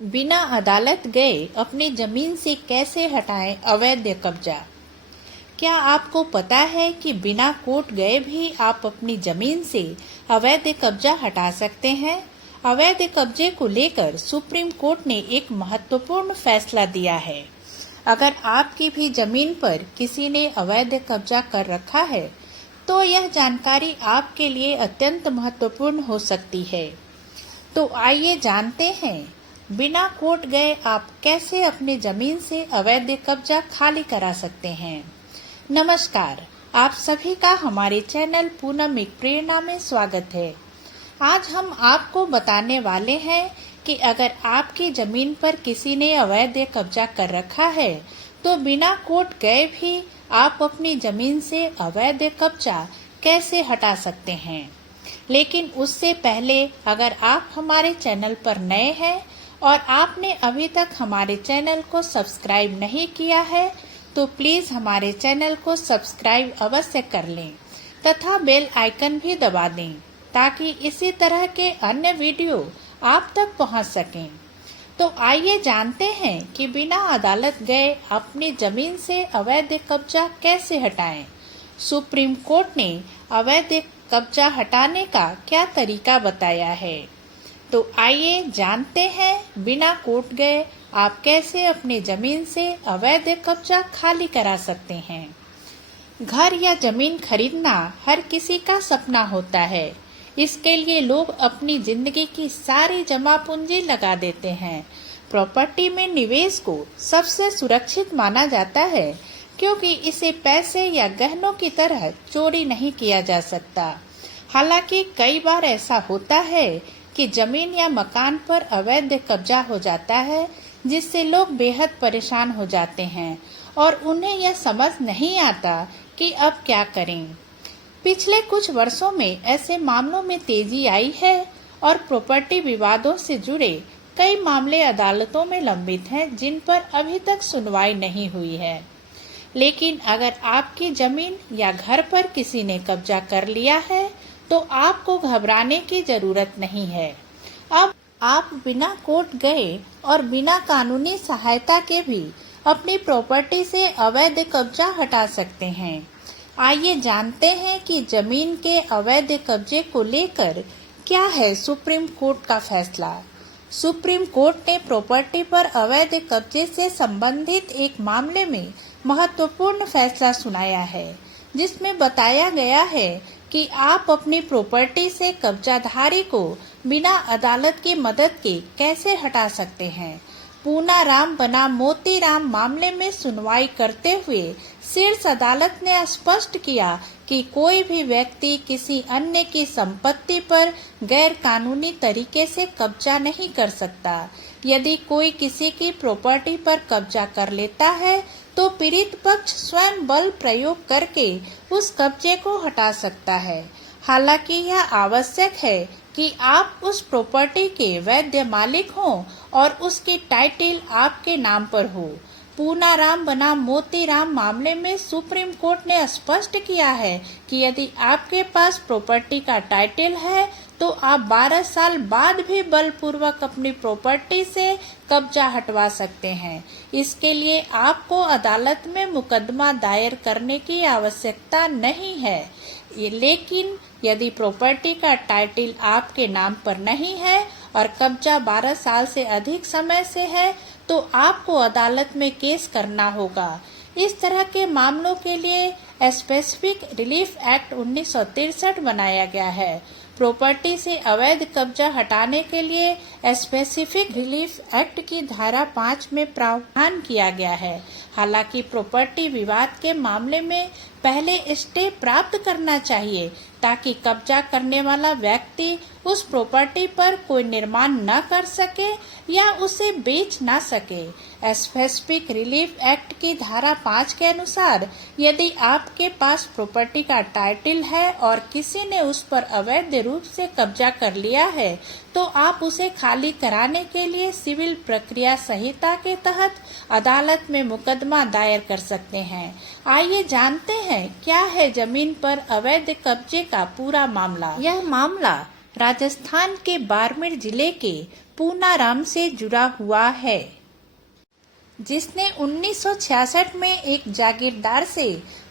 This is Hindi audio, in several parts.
बिना अदालत गए अपनी जमीन से कैसे हटाएं अवैध कब्जा। क्या आपको पता है कि बिना कोर्ट गए भी आप अपनी जमीन से अवैध कब्जा हटा सकते हैं। अवैध कब्जे को लेकर सुप्रीम कोर्ट ने एक महत्वपूर्ण फैसला दिया है। अगर आपकी भी जमीन पर किसी ने अवैध कब्जा कर रखा है तो यह जानकारी आपके लिए अत्यंत महत्वपूर्ण हो सकती है। तो आइए जानते हैं, बिना कोर्ट गए आप कैसे अपनी जमीन से अवैध कब्जा खाली करा सकते हैं। नमस्कार, आप सभी का हमारे चैनल पूनम एक प्रेरणा में स्वागत है। आज हम आपको बताने वाले हैं कि अगर आपकी जमीन पर किसी ने अवैध कब्जा कर रखा है तो बिना कोर्ट गए भी आप अपनी जमीन से अवैध कब्जा कैसे हटा सकते हैं। लेकिन उससे पहले अगर आप हमारे चैनल पर नए हैं और आपने अभी तक हमारे चैनल को सब्सक्राइब नहीं किया है तो प्लीज़ हमारे चैनल को सब्सक्राइब अवश्य कर लें तथा बेल आइकन भी दबा दें ताकि इसी तरह के अन्य वीडियो आप तक पहुंच सकें। तो आइए जानते हैं कि बिना अदालत गए अपनी जमीन से अवैध कब्जा कैसे हटाएं। सुप्रीम कोर्ट ने अवैध कब्जा हटाने का क्या तरीका बताया है। तो आइए जानते हैं, बिना कोर्ट गए आप कैसे अपनी जमीन से अवैध कब्जा खाली करा सकते हैं। घर या जमीन खरीदना हर किसी का सपना होता है। इसके लिए लोग अपनी जिंदगी की सारी जमा पूंजी लगा देते हैं। प्रॉपर्टी में निवेश को सबसे सुरक्षित माना जाता है क्योंकि इसे पैसे या गहनों की तरह चोरी नहीं किया जा सकता। हालांकि कई बार ऐसा होता है कि जमीन या मकान पर अवैध कब्जा हो जाता है जिससे लोग बेहद परेशान हो जाते हैं और उन्हें यह समझ नहीं आता कि अब क्या करें। पिछले कुछ वर्षों में ऐसे मामलों में तेजी आई है और प्रॉपर्टी विवादों से जुड़े कई मामले अदालतों में लंबित हैं जिन पर अभी तक सुनवाई नहीं हुई है। लेकिन अगर आपकी जमीन या घर पर किसी ने कब्जा कर लिया है तो आपको घबराने की जरूरत नहीं है। अब आप बिना कोर्ट गए और बिना कानूनी सहायता के भी अपनी प्रॉपर्टी से अवैध कब्जा हटा सकते हैं। आइए जानते हैं कि जमीन के अवैध कब्जे को लेकर क्या है सुप्रीम कोर्ट का फैसला। सुप्रीम कोर्ट ने प्रॉपर्टी पर अवैध कब्जे से संबंधित एक मामले में महत्वपूर्ण फैसला सुनाया है जिसमें बताया गया है कि आप अपनी प्रॉपर्टी से कब्जाधारी को बिना अदालत की मदद के कैसे हटा सकते हैं। पूना राम बनाम मोती राम मामले में सुनवाई करते हुए शीर्ष अदालत ने स्पष्ट किया कि कोई भी व्यक्ति किसी अन्य की संपत्ति पर गैर कानूनी तरीके से कब्जा नहीं कर सकता। यदि कोई किसी की प्रॉपर्टी पर कब्जा कर लेता है तो पीड़ित पक्ष स्वयं बल प्रयोग करके उस कब्जे को हटा सकता है। हालांकि यह आवश्यक है कि आप उस प्रॉपर्टी के वैध मालिक हों और उसकी टाइटल आपके नाम पर हो। पूना राम बनाम मोती राम मामले में सुप्रीम कोर्ट ने स्पष्ट किया है कि यदि आपके पास प्रॉपर्टी का टाइटल है तो आप 12 साल बाद भी बलपूर्वक अपनी प्रॉपर्टी से कब्जा हटवा सकते हैं। इसके लिए आपको अदालत में मुकदमा दायर करने की आवश्यकता नहीं है। लेकिन यदि प्रॉपर्टी का टाइटल आपके नाम पर नहीं है और कब्जा 12 साल से अधिक समय से है तो आपको अदालत में केस करना होगा। इस तरह के मामलों के लिए स्पेसिफिक रिलीफ एक्ट 1963 बनाया गया है। प्रॉपर्टी से अवैध कब्जा हटाने के लिए स्पेसिफिक रिलीफ एक्ट की धारा 5 में प्रावधान किया गया है। हालांकि प्रॉपर्टी विवाद के मामले में पहले स्टे प्राप्त करना चाहिए ताकि कब्जा करने वाला व्यक्ति उस प्रॉपर्टी पर कोई निर्माण न कर सके या उसे बेच न सके। स्पेसिफिक रिलीफ एक्ट की धारा 5 के अनुसार यदि आपके पास प्रॉपर्टी का टाइटल है और किसी ने उस पर अवैध रूप से कब्जा कर लिया है तो आप उसे खाली कराने के लिए सिविल प्रक्रिया संहिता के तहत अदालत में मुकदमा दायर कर सकते हैं। आइए जानते हैं क्या है जमीन पर अवैध कब्जे का पूरा मामला। यह मामला राजस्थान के बाड़मेर जिले के पूनाराम से जुड़ा हुआ है, जिसने 1966 में एक जागीरदार से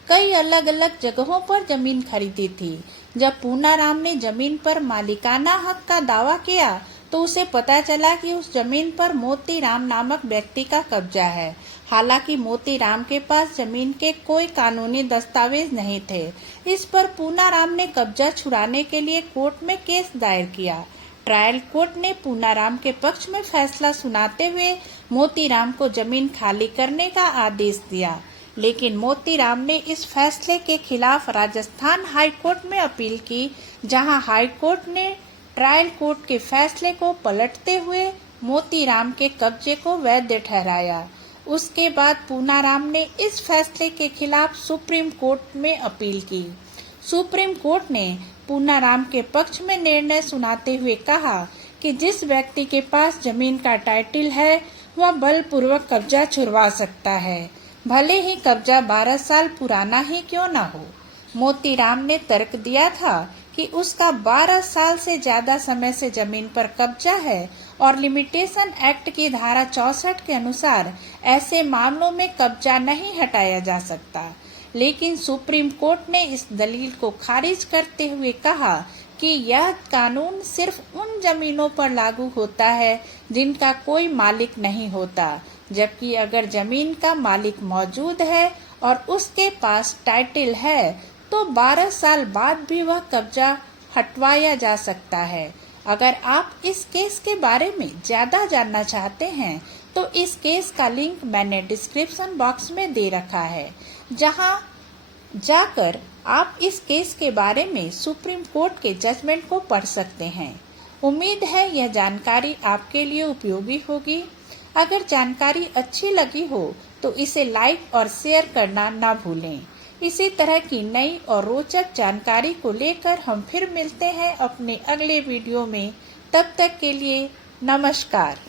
कई अलग अलग जगहों पर जमीन खरीदी थी। जब पूनाराम ने जमीन पर मालिकाना हक का दावा किया तो उसे पता चला कि उस जमीन पर मोतीराम नामक व्यक्ति का कब्जा है। हालांकि मोतीराम के पास जमीन के कोई कानूनी दस्तावेज नहीं थे। इस पर पूनाराम ने कब्जा छुड़ाने के लिए कोर्ट में केस दायर किया। ट्रायल कोर्ट ने पूनाराम के पक्ष में फैसला सुनाते हुए मोतीराम को जमीन खाली करने का आदेश दिया, लेकिन मोतीराम ने इस फैसले के खिलाफ राजस्थान हाई कोर्ट में अपील की, जहां हाई कोर्ट ने ट्रायल कोर्ट के फैसले को पलटते हुए मोतीराम के कब्जे को वैध ठहराया। उसके बाद पूनाराम ने इस फैसले के खिलाफ सुप्रीम कोर्ट में अपील की। सुप्रीम कोर्ट ने पूनाराम के पक्ष में निर्णय सुनाते हुए कहा कि जिस व्यक्ति के पास जमीन का टाइटल है वह बलपूर्वक कब्जा छुड़वा सकता है, भले ही कब्जा 12 साल पुराना ही क्यों न हो। मोतीराम ने तर्क दिया था कि उसका 12 साल से ज्यादा समय से जमीन पर कब्जा है और लिमिटेशन एक्ट की धारा 64 के अनुसार ऐसे मामलों में कब्जा नहीं हटाया जा सकता। लेकिन सुप्रीम कोर्ट ने इस दलील को खारिज करते हुए कहा कि यह कानून सिर्फ उन जमीनों पर लागू होता है जिनका कोई मालिक नहीं होता, जबकि अगर जमीन का मालिक मौजूद है और उसके पास टाइटल है तो 12 साल बाद भी वह कब्जा हटवाया जा सकता है। अगर आप इस केस के बारे में ज्यादा जानना चाहते हैं तो इस केस का लिंक मैंने डिस्क्रिप्शन बॉक्स में दे रखा है, जहां जाकर आप इस केस के बारे में सुप्रीम कोर्ट के जजमेंट को पढ़ सकते हैं। उम्मीद है यह जानकारी आपके लिए उपयोगी होगी। अगर जानकारी अच्छी लगी हो तो इसे लाइक और शेयर करना ना भूलें। इसी तरह की नई और रोचक जानकारी को लेकर हम फिर मिलते हैं अपने अगले वीडियो में। तब तक के लिए नमस्कार।